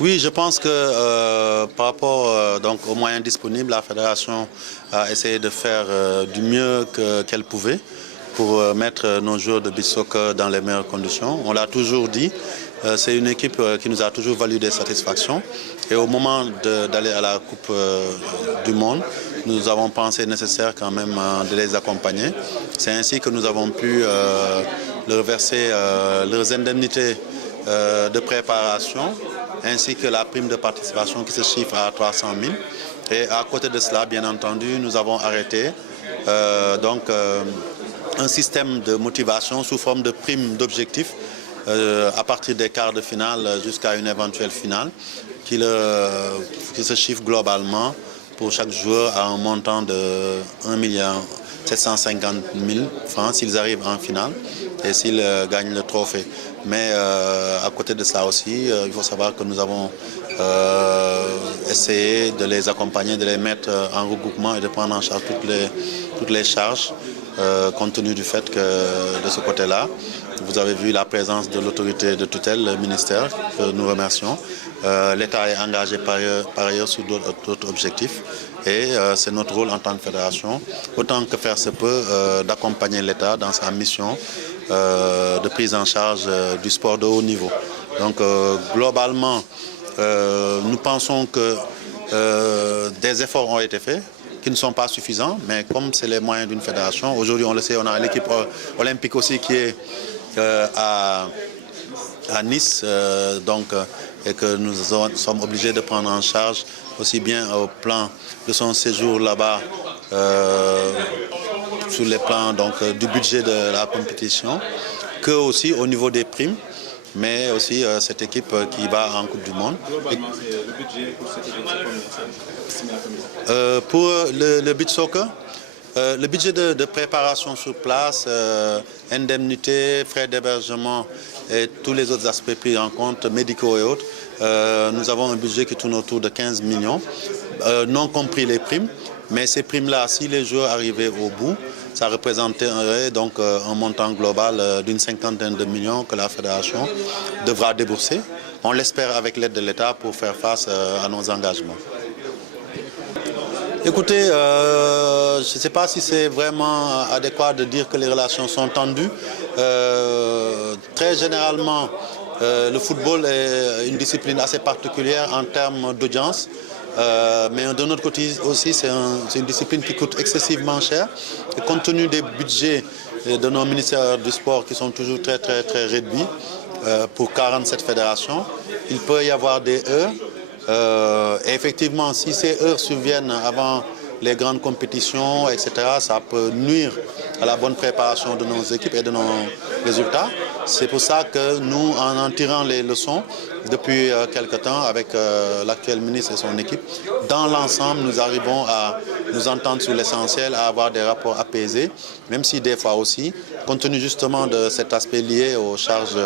Oui, je pense que par rapport donc aux moyens disponibles, la fédération a essayé de faire du mieux qu'elle pouvait pour mettre nos joueurs de beach soccer dans les meilleures conditions. On l'a toujours dit, c'est une équipe qui nous a toujours valu des satisfactions. Et au moment d'aller à la Coupe du Monde, nous avons pensé nécessaire quand même de les accompagner. C'est ainsi que nous avons pu leur verser leurs indemnités de préparation, ainsi que la prime de participation qui se chiffre à 300 000. Et à côté de cela, bien entendu, nous avons arrêté un système de motivation sous forme de prime d'objectifs à partir des quarts de finale jusqu'à une éventuelle finale qui se chiffre globalement pour chaque joueur à un montant de 1 750 000 francs s'ils arrivent en finale et s'ils gagnent le trophée. Mais à côté de ça aussi, il faut savoir que nous avons essayé de les accompagner, de les mettre en regroupement et de prendre en charge toutes les charges, compte tenu du fait que de ce côté-là, vous avez vu la présence de l'autorité de tutelle, le ministère, que nous remercions. L'État est engagé par ailleurs sur d'autres objectifs et c'est notre rôle en tant que fédération, autant que faire se peut, d'accompagner l'État dans sa mission de prise en charge du sport de haut niveau. Donc globalement, nous pensons que des efforts ont été faits, qui ne sont pas suffisants, mais comme c'est les moyens d'une fédération, aujourd'hui on le sait, on a l'équipe olympique aussi qui est à Nice, et que nous sommes obligés de prendre en charge aussi bien au plan de son séjour là-bas, sur les plans du budget de la compétition, que aussi au niveau des primes, mais aussi cette équipe qui va en Coupe du Monde. Globalement, c'est le budget pour cette équipe, c'est combien? Pour le beach soccer, le budget de préparation sur place, indemnités, frais d'hébergement et tous les autres aspects pris en compte, médicaux et autres, nous avons un budget qui tourne autour de 15 millions, non compris les primes. Mais ces primes-là, si les joueurs arrivaient au bout, ça représenterait donc un montant global d'une 50aine de millions que la fédération devra débourser. On l'espère avec l'aide de l'État pour faire face à nos engagements. Écoutez, je ne sais pas si c'est vraiment adéquat de dire que les relations sont tendues. Très généralement, le football est une discipline assez particulière en termes d'audience. Mais de notre côté aussi, c'est une discipline qui coûte excessivement cher. Et compte tenu des budgets de nos ministères du sport qui sont toujours très réduits pour 47 fédérations, il peut y avoir des heures. Et effectivement, si ces heures surviennent avant les grandes compétitions, etc., ça peut nuire à la bonne préparation de nos équipes et de nos résultats. C'est pour ça que nous, en tirant les leçons, depuis quelque temps, avec l'actuel ministre et son équipe, dans l'ensemble, nous arrivons à nous entendre sur l'essentiel, à avoir des rapports apaisés, même si des fois aussi, compte tenu justement de cet aspect lié aux charges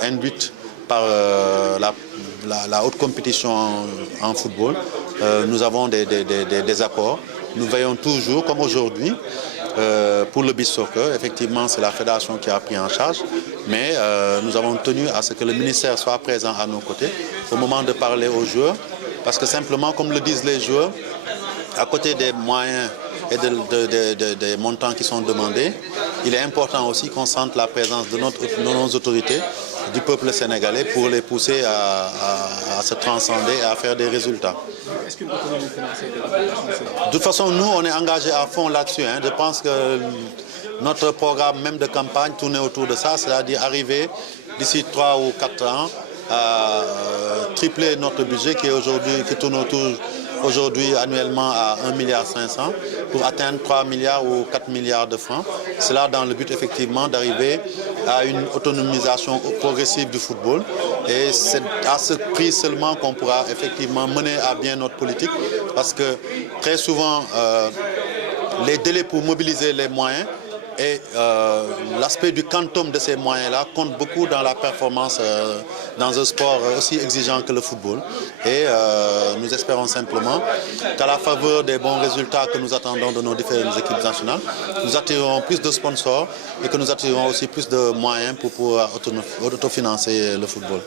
induites par la haute compétition en football, nous avons des accords. Nous veillons toujours, comme aujourd'hui, pour le beach soccer. Effectivement, c'est la fédération qui a pris en charge, mais nous avons tenu à ce que le ministère soit présent à nos côtés au moment de parler aux joueurs, parce que simplement, comme le disent les joueurs, à côté des moyens et des montants qui sont demandés, il est important aussi qu'on sente la présence de nos autorités, du peuple sénégalais, pour les pousser à se transcender et à faire des résultats. Est-ce qu'une autonomie financière de la fédération? De toute façon, nous, on est engagés à fond là-dessus. Je pense que notre programme même de campagne tournait autour de ça, c'est-à-dire arriver d'ici 3 ou 4 ans à tripler notre budget qui tourne autour aujourd'hui annuellement à 1,5 milliard pour atteindre 3 milliards ou 4 milliards de francs. Cela dans le but effectivement d'arriver à une autonomisation progressive du football. Et c'est à ce prix seulement qu'on pourra effectivement mener à bien notre politique, parce que très souvent les délais pour mobiliser les moyens Et l'aspect du quantum de ces moyens-là compte beaucoup dans la performance dans un sport aussi exigeant que le football. Et nous espérons simplement qu'à la faveur des bons résultats que nous attendons de nos différentes équipes nationales, nous attirerons plus de sponsors et que nous attirerons aussi plus de moyens pour pouvoir autofinancer le football.